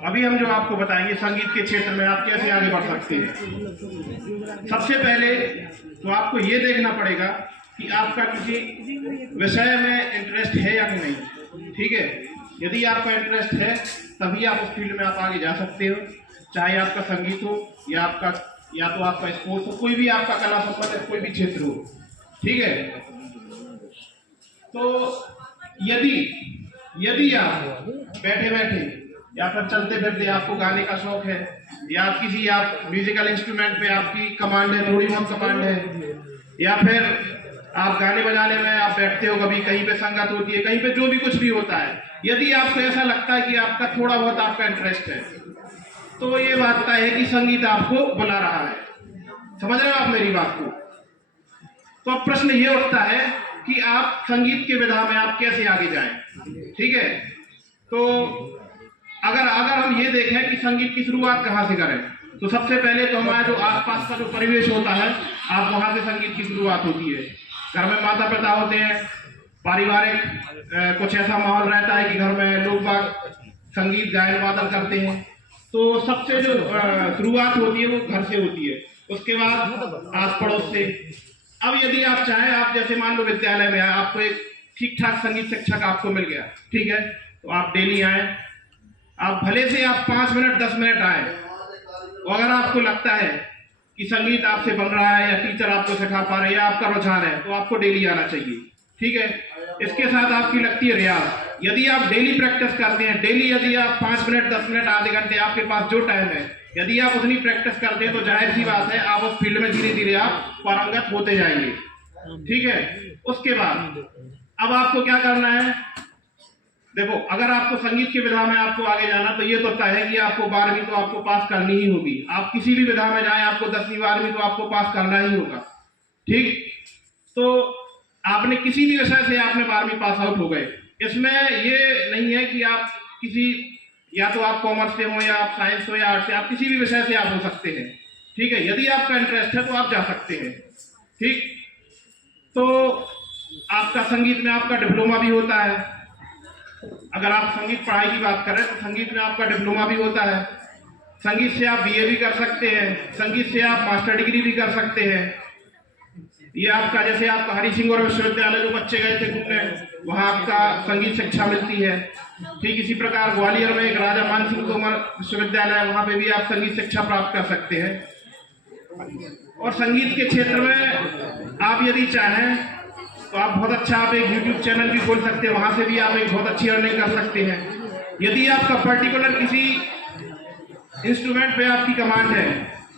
अभी हम जो आपको बताएंगे संगीत के क्षेत्र में आप कैसे आगे बढ़ सकते हैं। सबसे पहले तो आपको ये देखना पड़ेगा कि आपका किसी विषय में इंटरेस्ट है या नहीं। ठीक है, यदि आपका इंटरेस्ट है तभी आप उस फील्ड में आप आगे जा सकते हो, चाहे आपका संगीत हो या तो आपका स्पोर्ट्स हो, कोई भी आपका कला संबंधित कोई भी क्षेत्र हो। ठीक है, तो यदि आप बैठे बैठे या फिर चलते फिरते आपको गाने का शौक है, या आप म्यूजिकल इंस्ट्रूमेंट पे आपकी कमांड है, थोड़ी बहुत कमांड है, या फिर आप गाने बजाने में आप बैठते हो, कभी कहीं पे संगत होती है, कहीं पे जो भी कुछ भी होता है, यदि आपको ऐसा लगता है कि आपका थोड़ा बहुत आपका इंटरेस्ट है, तो ये बात तय है कि संगीत आपको बुला रहा है। समझ रहे हो आप मेरी बात को? तो अब प्रश्न ये उठता है कि आप संगीत के विधा में आप कैसे आगे जाएं। ठीक है, तो अगर हम ये देखें कि संगीत की शुरुआत कहाँ से करें, तो सबसे पहले तो हमारा जो आसपास का जो परिवेश होता है, आप वहां से संगीत की शुरुआत होती है। घर में माता पिता होते हैं, पारिवारिक कुछ ऐसा माहौल रहता है कि घर में लोग बाग संगीत गायन वादन करते हैं, तो सबसे जो शुरुआत होती है वो घर से होती है, उसके बाद आस पड़ोस से। अब यदि आप चाहें, आप जैसे मान लो विद्यालय में आपको एक ठीक ठाक संगीत शिक्षक आपको मिल गया, ठीक है, तो आप डेली आए, आप भले से आप 5 मिनट 10 मिनट आए, और अगर आपको लगता है कि संगीत आपसे बन रहा है या टीचर आपको सिखा पा रहे हैं या आपका रुझान है, तो आपको डेली आना चाहिए। ठीक है, इसके साथ आपकी लगती है रियाज। यदि आप डेली प्रैक्टिस करते हैं, डेली यदि आप 5 मिनट 10 मिनट आधे घंटे आपके पास जो टाइम है, यदि आप उतनी प्रैक्टिस करते हैं, तो जाहिर सी बात है आप उस फील्ड में धीरे धीरे आप पारंगत होते जाएंगे। ठीक है, उसके बाद अब आपको क्या करना है, देखो, अगर आपको संगीत की विधा में आपको आगे जाना, तो ये तो तय है कि आपको 12वीं तो आपको पास करनी ही होगी। आप किसी भी विधा में जाएं, आपको 10वीं 12वीं तो आपको पास करना ही होगा। ठीक, तो आपने किसी भी विषय से आपने 12वीं पास आउट हो गए, इसमें ये नहीं है कि आप या तो आप कॉमर्स से हो या आप साइंस हो या आर्ट्स से, आप किसी भी विषय से आप हो सकते हैं। ठीक है, यदि आपका इंटरेस्ट है तो आप जा सकते हैं। ठीक, तो आपका संगीत में आपका डिप्लोमा भी होता है। अगर आप संगीत पढ़ाई की बात करें तो संगीत में आपका डिप्लोमा भी होता है। संगीत से आप बीए भी कर सकते हैं, संगीत से आप मास्टर डिग्री भी कर सकते हैं। ये आपका, जैसे आपका हरि सिंह और विश्वविद्यालय जो बच्चे गए थे घूमने, वहाँ आपका संगीत शिक्षा मिलती है। ठीक इसी प्रकार ग्वालियर में एक राजा मान सिंह तोमर विश्वविद्यालय, वहाँ पे भी आप संगीत शिक्षा प्राप्त कर सकते हैं। और संगीत के क्षेत्र में आप यदि चाहें तो आप बहुत अच्छा आप एक YouTube चैनल भी खोल सकते हैं, वहाँ से भी आप एक बहुत अच्छी अर्निंग कर सकते हैं। यदि आपका पर्टिकुलर किसी इंस्ट्रूमेंट पे आपकी कमांड है,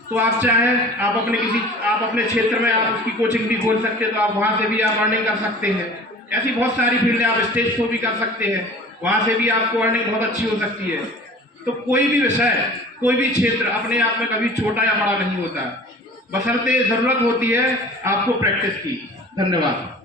तो आप चाहें आप अपने क्षेत्र में आप उसकी कोचिंग भी खोल सकते हैं, तो आप वहाँ से भी आप अर्निंग कर सकते हैं। ऐसी बहुत सारी फील्ड है, आप स्टेज शो भी कर सकते हैं, वहाँ से भी आपको अर्निंग बहुत अच्छी हो सकती है। तो कोई भी विषय, कोई भी क्षेत्र अपने आप में कभी छोटा या बड़ा नहीं होता, बशर्ते जरूरत होती है आपको प्रैक्टिस की। धन्यवाद।